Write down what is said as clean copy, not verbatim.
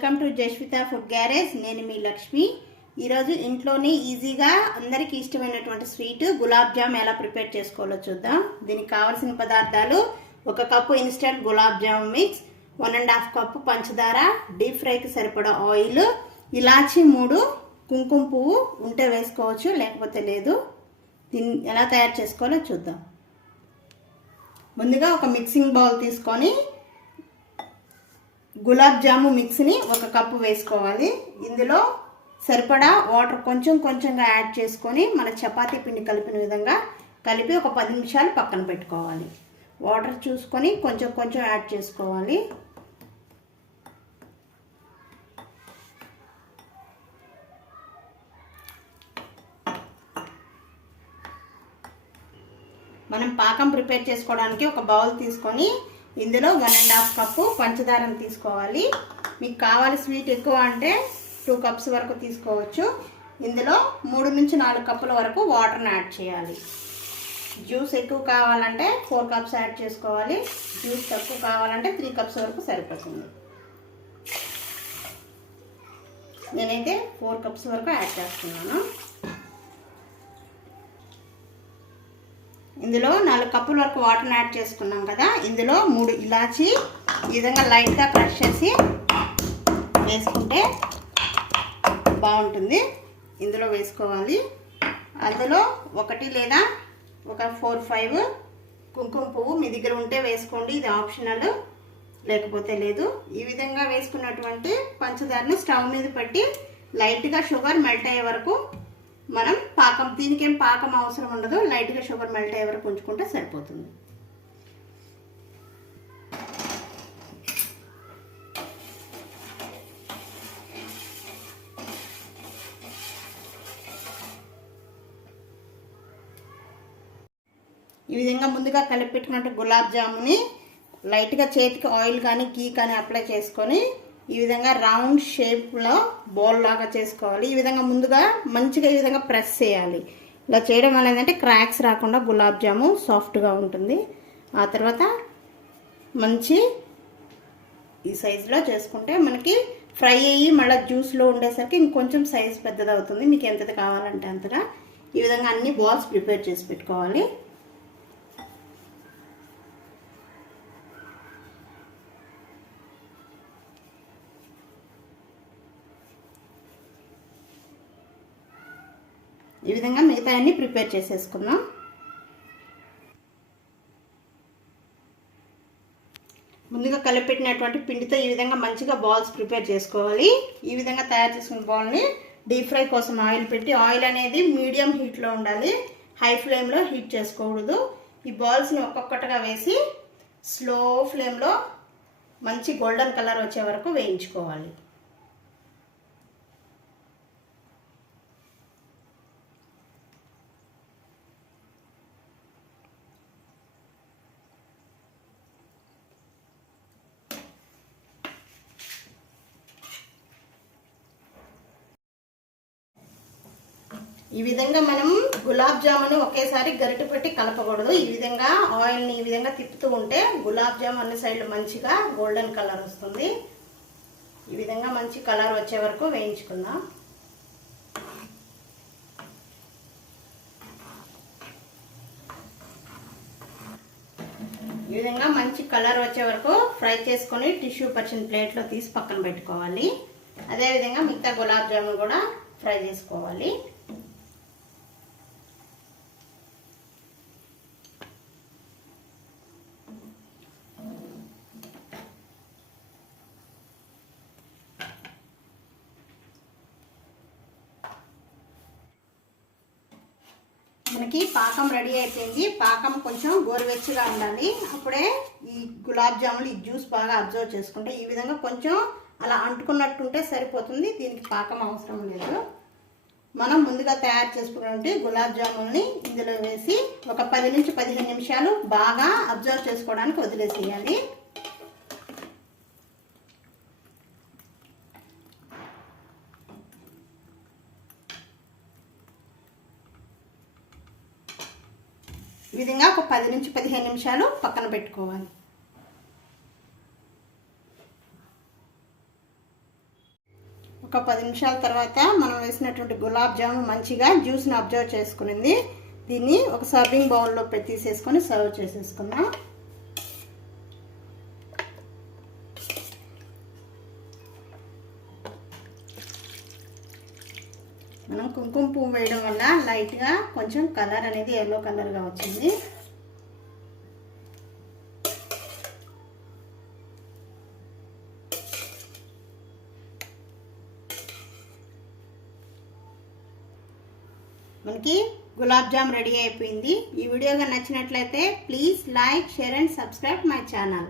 Welcome to Jashwitha food garage. నేను మీ లక్ష్మి. ఈరోజు ఇంట్లోనే ఈజీగా అందరికీ ఇష్టమైనటువంటి స్వీట్ గులాబ్ జామ్ ఎలా ప్రిపేర్ చేసుకోవాలో చూద్దాం. దీనికి కావాల్సిన పదార్థాలు: 1 cup instant gulab jam mix, 1.5 cup పంచదార, డీప్ ఫ్రైకి సరిపడా ఆయిల్, ఇలాచి 3, కుంకుమ పువ్వు ఉంటే వేసుకోవచ్చు, లేకపోతే లేదు. దీన్ని ఎలా తయారు చేసుకోవాలో చూద్దాం. ముందుగా ఒక మిక్సింగ్ బౌల్ తీసుకొని గులాబ్ జాము మిక్స్ని 1 కప్పు వేసుకోవాలి. ఇందులో సరిపడా వాటర్ కొంచెం కొంచెంగా యాడ్ చేసుకొని మన చపాతీ పిండి కలిపిన విధంగా కలిపి ఒక 10 నిమిషాలు పక్కన పెట్టుకోవాలి. వాటర్ చూసుకొని కొంచెం కొంచెం యాడ్ చేసుకోవాలి. మనం పాకం ప్రిపేర్ చేసుకోవడానికి ఒక బౌల్ తీసుకొని ఇందులో 1.5 కప్పు పంచదారను తీసుకోవాలి. మీకు కావాలి స్వీట్ ఎక్కువ అంటే 2 కప్స్ వరకు తీసుకోవచ్చు. ఇందులో 3 నుంచి 4 కప్పుల వరకు వాటర్ని యాడ్ చేయాలి. జ్యూస్ ఎక్కువ కావాలంటే 4 కప్స్ యాడ్ చేసుకోవాలి. జ్యూస్ తక్కువ కావాలంటే 3 కప్స్ వరకు సరిపోతుంది. నేనైతే 4 కప్స్ వరకు యాడ్ చేస్తున్నాను. ఇందులో 4 కప్పుల వరకు వాటర్ని యాడ్ చేసుకున్నాం కదా. ఇందులో 3 ఇలాచి ఈ విధంగా లైట్గా క్రష్ చేసి వేసుకుంటే బాగుంటుంది. ఇందులో వేసుకోవాలి. అందులో 1 లేదా ఒక 4-5 కుంకుమ పువ్వు మీ దగ్గర ఉంటే వేసుకోండి, ఇది ఆప్షనల్, లేకపోతే లేదు. ఈ విధంగా వేసుకున్నటువంటి పంచదారని స్టవ్ మీద పెట్టి లైట్గా షుగర్ మెల్ట్ అయ్యే వరకు మనం పాకం, దీనికేం పాకం అవసరం ఉండదు, లైట్గా షుగర్ మెల్ట్ అయ్యే వరకు ఉంచుకుంటే సరిపోతుంది. ఈ విధంగా ముందుగా కలిపి పెట్టుకున్నట్టు గులాబ్ జాముని లైట్గా చేతికి ఆయిల్ కానీ గీ కానీ అప్లై చేసుకొని ఈ విధంగా రౌండ్ షేప్లో బౌల్ లాగా చేసుకోవాలి. ఈ విధంగా ముందుగా మంచిగా ఈ విధంగా ప్రెస్ చేయాలి. ఇలా చేయడం వల్ల ఏంటంటే క్రాక్స్ రాకుండా గులాబ్ జాము సాఫ్ట్గా ఉంటుంది. ఆ తర్వాత మంచి ఈ సైజులో చేసుకుంటే మనకి ఫ్రై అయ్యి మళ్ళీ జ్యూస్లో ఉండేసరికి ఇంకొంచెం సైజ్ పెద్దది అవుతుంది. మీకు ఎంతది కావాలంటే అంతగా ఈ విధంగా అన్ని బాల్స్ ప్రిపేర్ చేసి పెట్టుకోవాలి. ఈ విధంగా మిగతా అన్ని ప్రిపేర్ చేసేసుకుందాం. ముందుగా కలిపెట్టినటువంటి పిండితో ఈ విధంగా మంచిగా బాల్స్ ప్రిపేర్ చేసుకోవాలి. ఈ విధంగా తయారు చేసుకున్న బాల్ని డీప్ ఫ్రై కోసం ఆయిల్ పెట్టి, ఆయిల్ అనేది మీడియం హీట్లో ఉండాలి, హై ఫ్లేమ్లో హీట్ చేసుకోకూడదు. ఈ బాల్స్ని ఒక్కొక్కటిగా వేసి స్లో ఫ్లేమ్లో మంచి గోల్డెన్ కలర్ వచ్చే వరకు వేయించుకోవాలి. ఈ విధంగా మనం గులాబ్ జామున్ ఒకేసారి గరిటె పెట్టి కలపకూడదు. ఈ విధంగా ఆయిల్ని ఈ విధంగా తిప్పుతూ ఉంటే గులాబ్ జామ్ అన్ని సైడ్లు మంచిగా గోల్డెన్ కలర్ వస్తుంది. ఈ విధంగా మంచి కలర్ వచ్చే వరకు వేయించుకుందాం. ఈ విధంగా మంచి కలర్ వచ్చే వరకు ఫ్రై చేసుకొని టిష్యూ పరిచిన ప్లేట్లో తీసి పక్కన పెట్టుకోవాలి. అదేవిధంగా మిగతా గులాబ్ జామున్ కూడా ఫ్రై చేసుకోవాలి. మనకి పాకం రెడీ అయిపోయింది. పాకం కొంచెం గోరువెచ్చగా ఉండాలి. అప్పుడే ఈ గులాబ్ జాములు ఈ జ్యూస్ బాగా అబ్జర్వ్ చేసుకుంటే ఈ విధంగా కొంచెం అలా అంటుకున్నట్టుంటే సరిపోతుంది. దీనికి పాకం అవసరం లేదు. మనం ముందుగా తయారు చేసుకున్నటువంటి గులాబ్ జాములని ఇందులో వేసి ఒక 10 నుంచి 15 నిమిషాలు బాగా అబ్జర్వ్ చేసుకోవడానికి వదిలేసేయాలి. ఈ విధంగా ఒక 10 నుంచి 15 నిమిషాలు పక్కన పెట్టుకోవాలి. ఒక 10 నిమిషాల తర్వాత మనం వేసినటువంటి గులాబ్ జామున్ మంచిగా జ్యూస్ని అబ్జర్వ్ చేసుకునింది. దీన్ని ఒక సర్వింగ్ బౌల్లో తీసేసుకొని సర్వ్ చేసేసుకుందాం. మనం కుంకుమ పువ్వు వేయడం వల్ల లైట్గా కొంచెం కలర్ అనేది ఎల్లో కలర్గా వచ్చింది. మనకి గులాబ్ జామ్ రెడీ అయిపోయింది. ఈ వీడియో నచ్చినట్లయితే please like, share and subscribe my channel.